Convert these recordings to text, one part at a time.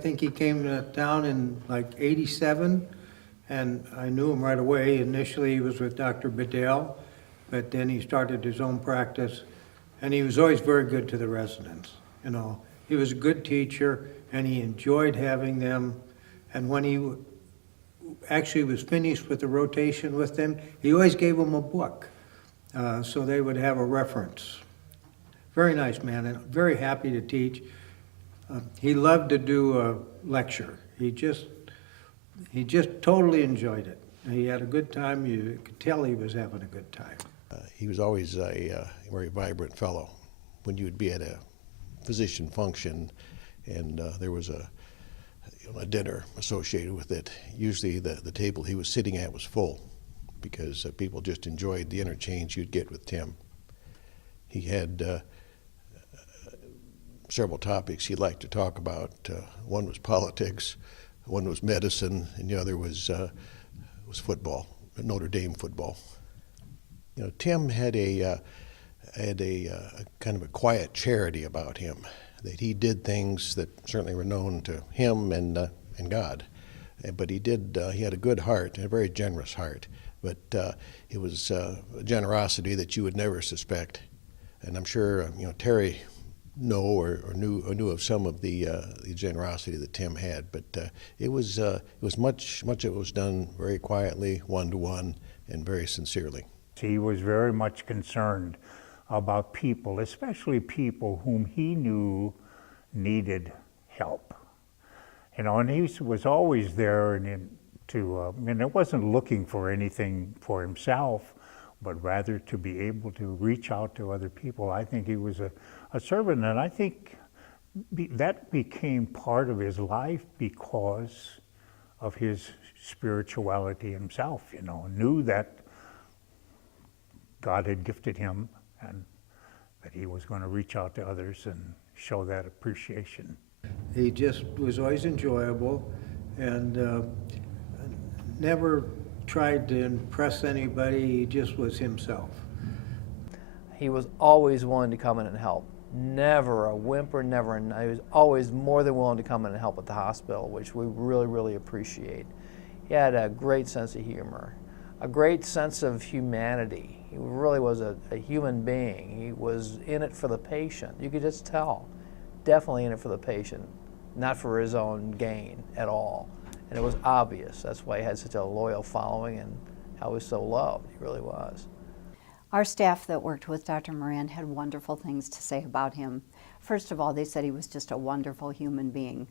I think he came down in like '87, and I knew him right away. Initially, he was with Dr. Bedell, but then he started his own practice, and he was always very good to the residents. You know, he was a good teacher, and he enjoyed having them. And when he actually was finished with the rotation with them, he always gave them a book, so they would have a reference. Very nice man, and very happy to teach. He loved to do a lecture. He just totally enjoyed it. He had a good time. You could tell he was having a good time. He was always a very vibrant fellow. When you would be at a physician function and there was a dinner associated with it, usually the table he was sitting at was full because people just enjoyed the interchange you'd get with Tim. He had several topics he liked to talk about. One was politics, one was medicine, and the other was football, Notre Dame football. You know, Tim had a kind of a quiet charity about him, that he did things that certainly were known to him and God. But he had a good heart, and a very generous heart. But it was a generosity that you would never suspect. And I'm sure Terry knew of some of the generosity that Tim had. But it was much of it was done very quietly, one-to-one, and very sincerely. He was very much concerned about people, especially people whom he knew needed help. And he was always there and it wasn't looking for anything for himself, but rather to be able to reach out to other people. I think he was a servant, and I think that became part of his life because of his spirituality himself, knew that God had gifted him and that he was going to reach out to others and show that appreciation. He just was always enjoyable and never tried to impress anybody. He just was himself. He was always willing to come in and help. Never a whimper, never. He was always more than willing to come in and help at the hospital, which we really, really appreciate. He had a great sense of humor, a great sense of humanity. He really was a human being. He was in it for the patient. You could just tell. Definitely in it for the patient, not for his own gain at all. And it was obvious. That's why he had such a loyal following and how he was so loved. He really was. Our staff that worked with Dr. Moran had wonderful things to say about him. First of all, they said he was just a wonderful human being,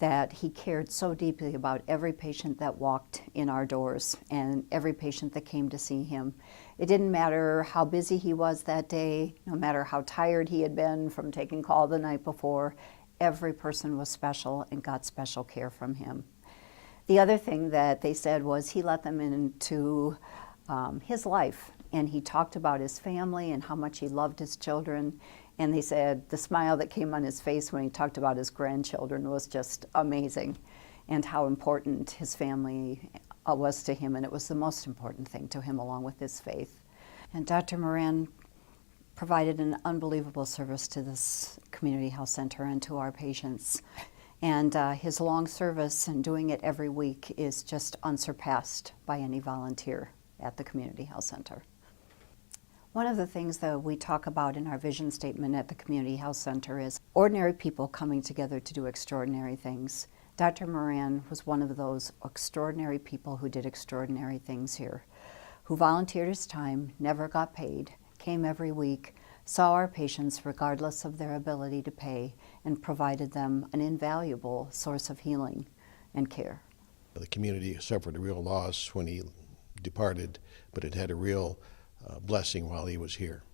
that he cared so deeply about every patient that walked in our doors and every patient that came to see him. It didn't matter how busy he was that day, no matter how tired he had been from taking call the night before, every person was special and got special care from him. The other thing that they said was he let them into his life, and he talked about his family and how much he loved his children. And they said the smile that came on his face when he talked about his grandchildren was just amazing, and how important his family was to him, and it was the most important thing to him along with his faith. And Dr. Moran provided an unbelievable service to this community health center and to our patients. And his long service and doing it every week is just unsurpassed by any volunteer at the community health center. One of the things that we talk about in our vision statement at the Community Health Center is ordinary people coming together to do extraordinary things. Dr. Moran was one of those extraordinary people who did extraordinary things here, who volunteered his time, never got paid, came every week, saw our patients regardless of their ability to pay, and provided them an invaluable source of healing and care. The community suffered a real loss when he departed, but it had a real blessing while he was here.